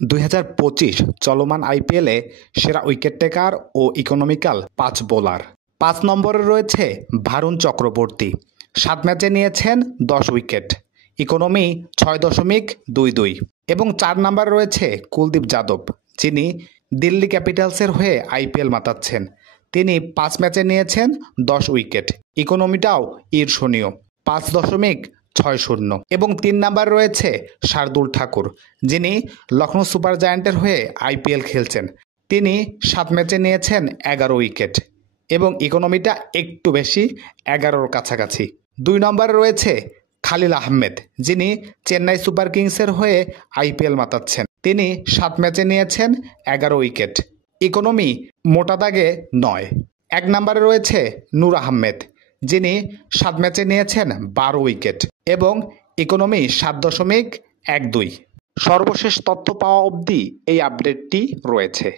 2025 চলমান আইপিএলে সেরা উইকেট টেকার ও ইকোনমিক্যাল 5 বোলার। 5 নম্বরে রয়েছে ভারুণ চক্রবর্তী, 7 ম্যাচে নিয়েছেন 10 উইকেট, ইকোনমি 6.22 এবং 4 নম্বরে রয়েছে কুলদীপ যাদব, যিনি দিল্লি ক্যাপিটালসের হয়ে আইপিএল মাতাচ্ছেন। তিনি 5 ম্যাচে নিয়েছেন 10 উইকেট, ইকোনমিটাও ঈর্ষণীয় 5.60 এবং 3 নম্বরে রয়েছে শার্দুল ঠাকুর, যিনি লখনৌ সুপার জায়ান্টের হয়ে আইপিএল খেলছেন। তিনি 7 ম্যাচে নিয়েছেন 11 উইকেট এবং ইকোনমিটা একটু বেশি 11-র কাছাকাছি। 2 নম্বরে রয়েছে খালিল আহমেদ, যিনি চেন্নাই সুপার কিংসের হয়ে আইপিএল মাতাচ্ছেন। তিনি 7 ম্যাচে নিয়েছেন 11 উইকেট, ইকোনমি মোটা দাগে 9। 1 নম্বরে রয়েছে নূর আহমেদ, যিনি 7 ম্যাচে নিয়েছেন 12 উইকেট এবং ইকোনমি 7.12। সর্বশেষ তথ্য পাওয়া অবধি এই আপডেটটি রয়েছে।